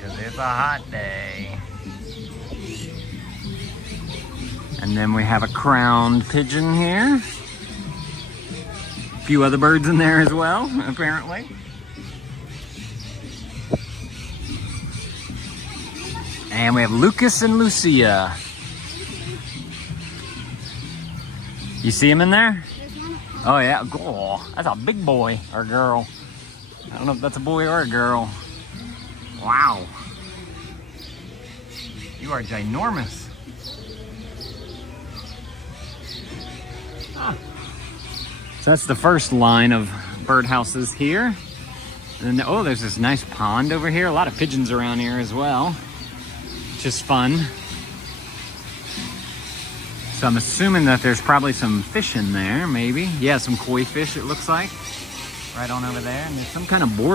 because it's a hot day. And then we have a crowned pigeon here. A few other birds in there as well, apparently. And we have Lucas and Lucia. You see him in there? Oh yeah, oh, that's a big boy or girl. I don't know if that's a boy or a girl. Wow. You are ginormous. Ah. So that's the first line of birdhouses here. And then, oh, there's this nice pond over here. A lot of pigeons around here as well, which is fun. So I'm assuming that there's probably some fish in there, maybe. Yeah, some koi fish it looks like. Right on over there. And there's some kind of board